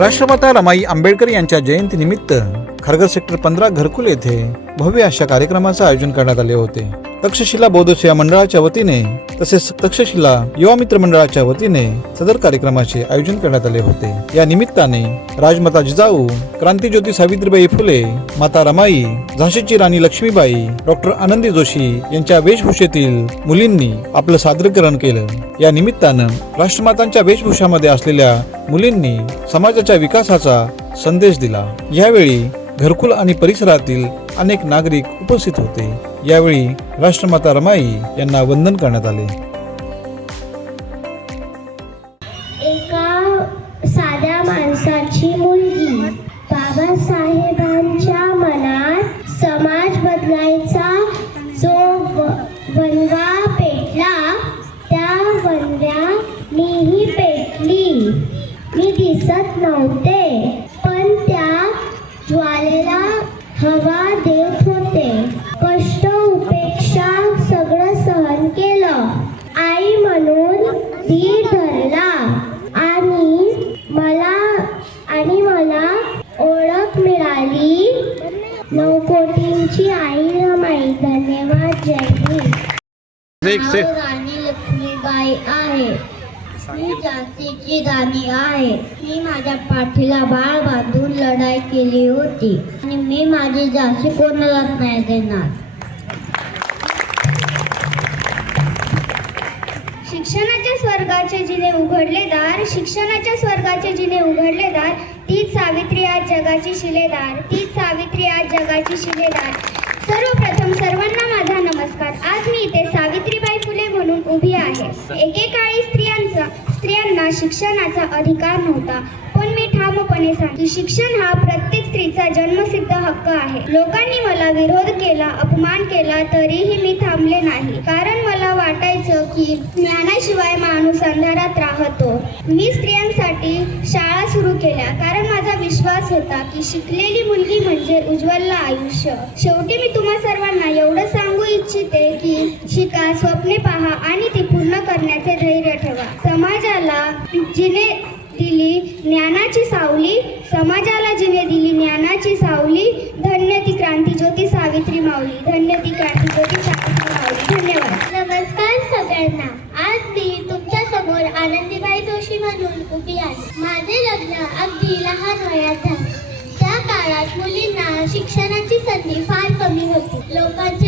राष्ट्रमाता रमाई आंबेडकर यांच्या जयंतीनिमित्त खारघर सेक्टर पंधरा घरकुल येथे भव्य अशा कार्यक्रमाचे आयोजन करण्यात आले होते. तक्षशिला बौद्ध मंडळाच्या वतीने तसेच तक्षशिला युवा मित्र मंडळाच्या वतीने सदर कार्यक्रमाचे आयोजन करण्यात आले होते. या निमित्ताने राजमाता जिजाऊ क्रांतीज्योती सावित्रीबाई फुले माता रमाई झाशीची राणी लक्ष्मीबाई डॉक्टर आनंदी जोशी यांच्या वेशभूषेतील मुलींनी आपलं सादरीकरण केलं. या निमित्तानं राष्ट्रमातांच्या वेशभूषामध्ये असलेल्या मुलींनी समाजाच्या विकासाचा संदेश दिला. यावेळी घरकुल आणि परिसरातील अनेक नागरिक उपस्थित होते. यावेळी राष्ट्रमाता रमाई यांना वंदन करण्यात आले. एका साध्या माणसाची मुलगी बाबासाहेबांच्या मनात समाज बदलायचा जो वनवा पेटला त्या वनव्या मीही पेटली. मी दिसत नव्हते पण त्या ज्वालेला हवा राणी लक्ष्मीबाई आहे। मी झाशीची राणी आहे. मी माझ्या पाठीला बाळ बांधून लढाई केली होती. आणि मी माझी झाशी कोणालाच नाही देणार. शिक्षणाच्या स्वर्गाचे जिने उघडले दार शिक्षणाच्या स्वर्गाचे जिने उघडले दार तीच सावित्री आज जगाची शिलेदार तीच सावित्री आज जगाची शिलेदार. सर्वप्रथम सर्वांना माझा नमस्कार. आज मी इथे सावित्रीबाई फुले म्हणून उभी आहे. एकेकाळी स्त्रियांचा स्त्रियांना शिक्षणाचा अधिकार नव्हता. पण मी ठामपणे सांग की शिक्षण हा प्रत्येक स्त्रीचा जन्मसिद्ध हक्क आहे. लोकांनी मला विरोध केला अपमान केला तरीही मी थांबले नाही. कारण मला वाटायचं की ज्ञानाशिवाय माणूस अंधारात राहतो. मी स्त्रियांसाठी शाळा सुरू केल्या. कारण माझा विश्वास होता की शिकलेली मुलगी म्हणजे उज्ज्वल आयुष्य. शेवटी मी तुम्हा सर्वांना एवढं सांगू इच्छिते की शिका स्वप्ने पहा आणि ती पूर्ण करण्याचे धैर्य जिने दिली ज्ञानाची सावली समाजाला जिने दिली ज्ञानाची सावली धन्य ती क्रांती ज्योती सावित्री माऊली धन्य ती क्रांती ज्योती सावित्री माऊली. धन्यवाद. नमस्कार सगळ्यांना. आज मी तुमच्यासमोर आनंदीबाई जोशी म्हणून उभी आहे. माझे लग्न अगदी लहान वयात झाले. त्या काळात मुलींना शिक्षणाची संधी फार कमी होती. लोकांची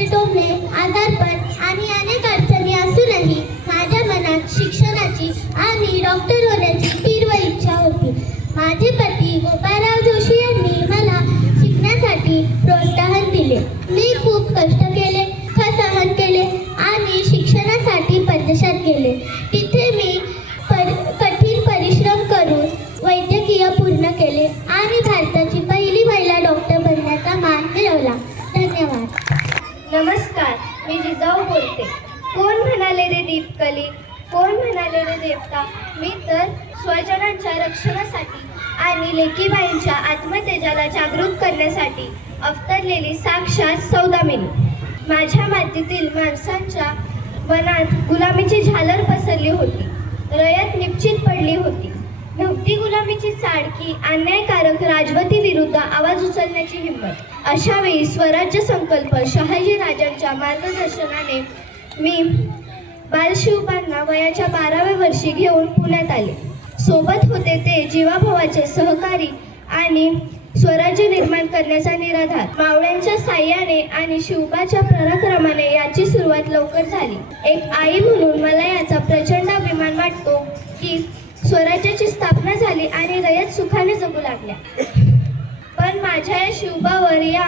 मी तर स्वजनांच्या रक्षणासाठी आणि लेकीबाईंच्या आत्मतेजाला जागृत करण्यासाठी अवतरलेली साक्षात सौदामिनी. माझ्या मातीतील माणसांच्या मनात गुलामीची झालर पसरली होती. रयत निश्चित पडली होती. नव्हती गुलामीची चाडकी अन्यायकारक राजवती विरुद्ध आवाज उचलण्याची हिंमत. अशावेळी स्वराज्य संकल्प शहाजी राजांच्या मार्गदर्शनाने मी बालशिवबांना वयाच्या बाराव्या वर्षी घेऊन पुण्यात आले. सोबत होते ते जीवाभावाचे सहकारी आणि स्वराज्य निर्माण करण्याचा निराधार. मावळ्यांच्या साह्याने आणि शिवबाच्या पराक्रमाने याची सुरुवात लवकर झाली. एक आई म्हणून मला याचा प्रचंड अभिमान वाटतो की स्वराज्याची स्थापना झाली आणि रयत सुखाने जगू लागल्या. पण माझ्या या शिवबावर या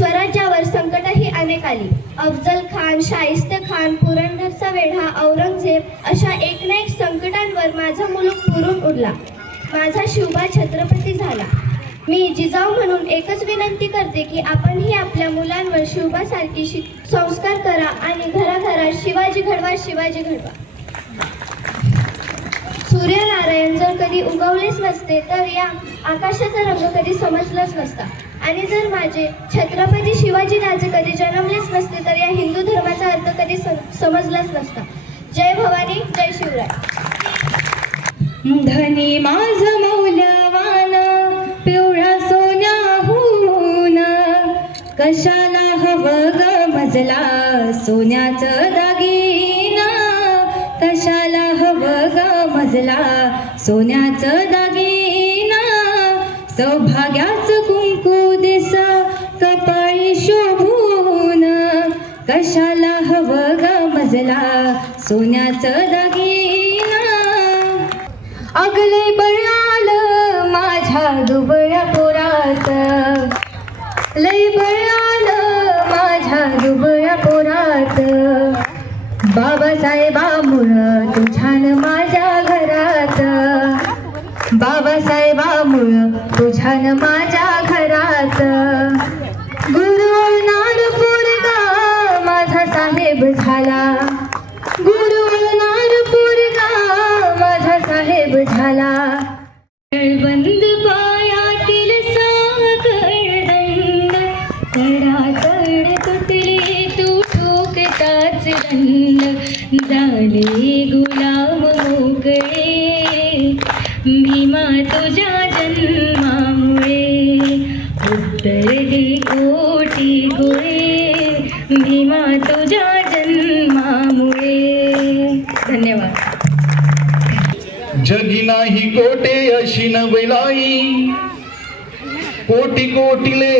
स्वराज्यावर संकटही अनेक आली. अफजल खान शाहिस्ते खान पुरंदरचा वेढा औरंगजेब अशा एक ना एक संकटांवर माझा मुलूक पुरून उरला माझा शिवबा छत्रपती झाला. मी जिजाऊ म्हणून एकच विनंती करते की आपणही आपल्या मुलांवर शिवबासारखी शि संस्कार करा आणि घराघरात शिवाजी घडवा शिवाजी घडवा. सूर्यनारायण जर कधी उगवलेच नसते तर या आकाशाचा रंग कधी समजलाच नसता. आणि जर माझे छत्रपती शिवाजी राजे कधी जन्मलेच नसते तर या हिंदू धर्माचा अर्थ कधी समजलाच नसता. जय भवानी जय शिवराय. धनी माझ मौल्यवान पिवळा सोन्याहून कशाला हवं ग मजला सोन्याच दागिना? कशाला हवं ग मजला सोन्याच दागिना? सौभाग्याचं शोभून. कशाला हवं ग मजला? सोन्याचं दागिना. अगले बळाल माझ्या दुबळ्या पोरात लय बळाल माझ्या दुबळ्या पोरात बाबासाहेबामुळं तू छान माझ्या घरात. बाबासाहेबामुळं तू छान माझ्या साहेब झाला. गुरुनार का माझा साहेब झाला. बंद पायातील साखर तडातड तुटले तू ठोकताच दंड. झाले गुलाम मोकळे भीमा तुझ्या जन्मा नाही कोटे अशी नवलाई कोटी कोटीले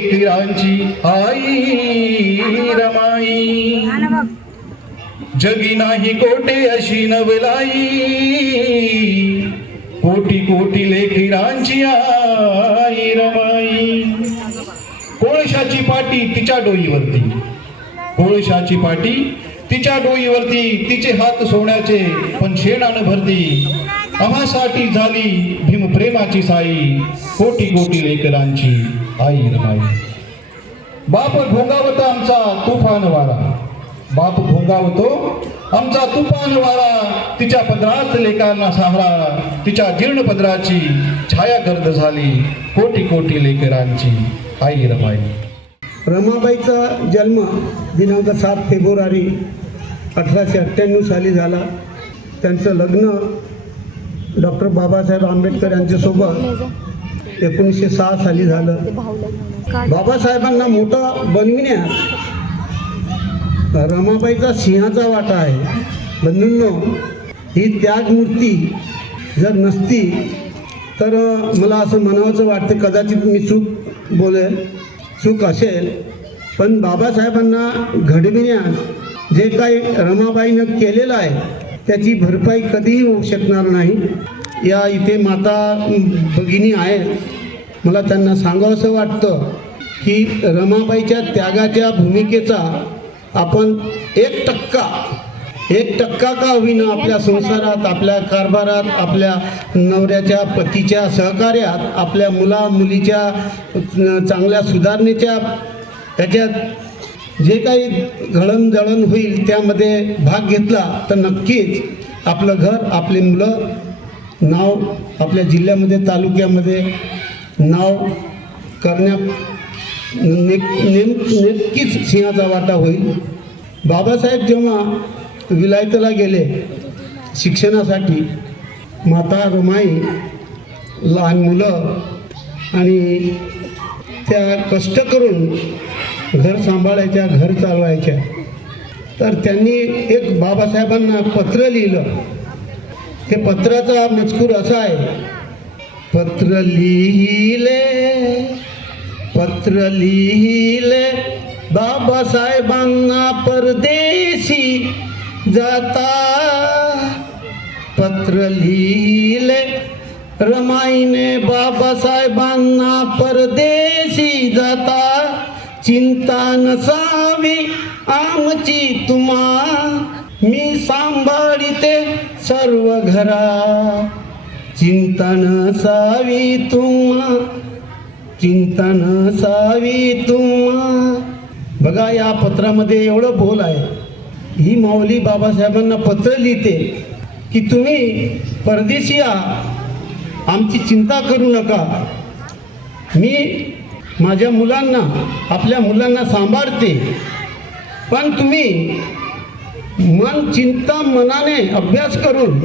किरांची आई रमाई. जगी नाही कोटे अशी नवलाई कोटी कोटी किरांची आई रमाई. कोळशाची पाटी तिच्या डोईवरती. कोळशाची पाटी तिच्या डोईवरती. तिचे हात सोन्याचे पण शेणानं भरती. आम्हासाठी झाली भीम प्रेमाची साई. कोटी कोटी लेकरांची आई रमाई. बाप भोगावतो आमचा तुफान वारा. बाप भोगावतो आमचा तुफान वारा. तिच्या पदरात लेकरांना सहारा तिच्या जीर्ण पदराची छाया गर्द झाली कोटी कोटी लेकरांची आई रमाई. रमाबाईचा जन्म दिनांक सात फेब्रुवारी अठराशे अठ्ठ्याण्णव साली झाला. त्यांचं लग्न डॉक्टर बाबासाहेब आंबेडकर यांच्यासोबत एकोणीसशे सहा साली झालं. बाबासाहेबांना मोठं बनविण्यात रमाबाईचा सिंहाचा वाटा आहे. बंधूंनो ही त्यागमूर्ती जर नसती तर मला असं म्हणावंचं वाटतं कदाचित मी चूक बोलेल चूक असेल. पण बाबासाहेबांना घडविण्यास जे काही रमाबाईनं केलेलं आहे त्याची भरपाई कधीही होऊ शकणार नाही. या इथे माता भगिनी आहेत. मला त्यांना सांगावंसं वाटतं की रमाबाईच्या त्यागाच्या भूमिकेचा आपण एक टक्का एक टक्का का होईना आपल्या संसारात आपल्या कारभारात आपल्या नवऱ्याच्या पतीच्या सहकार्यात आपल्या मुला मुलीच्या चांगल्या सुधारणेच्या ह्याच्यात जे काही घळणजळण होईल त्यामध्ये भाग घेतला तर नक्कीच आपलं घर आपली मुलं नाव आपल्या जिल्ह्यामध्ये तालुक्यामध्ये नाव करण्या नेम नेम नेमकीच सिंहाचा वाटा होईल. बाबासाहेब जेव्हा विलायतला गेले शिक्षणासाठी माता रुमाई लहान मुलं आणि त्या कष्ट करून घर सांभाळायच्या घर चालवायच्या. तर त्यांनी एक बाबासाहेबांना पत्र लिहिलं. ते पत्राचा मजकूर असा आहे. पत्र लिहिले पत्र लिहिले बाबासाहेबांना परदेशी जाता. पत्र लिहिले रमाईने बाबासाहेबांना परदेशी जाता. चिंता नसावी आमची तुम्हा. मी सांभाळीते सर्व घरा. चिंता नसावी तुम्हा. चिंता नसावी तुम्हा. बघा या पत्रामध्ये एवढं बोल आहे. ही माऊली बाबासाहेबांना पत्र लिहिते की तुम्ही परदेशी या. आमची चिंता करू नका. मी माझ्या मुलांना आपल्या मुलांना सांभाळते. पण तुम्ही मन चिंता मनाने अभ्यास करून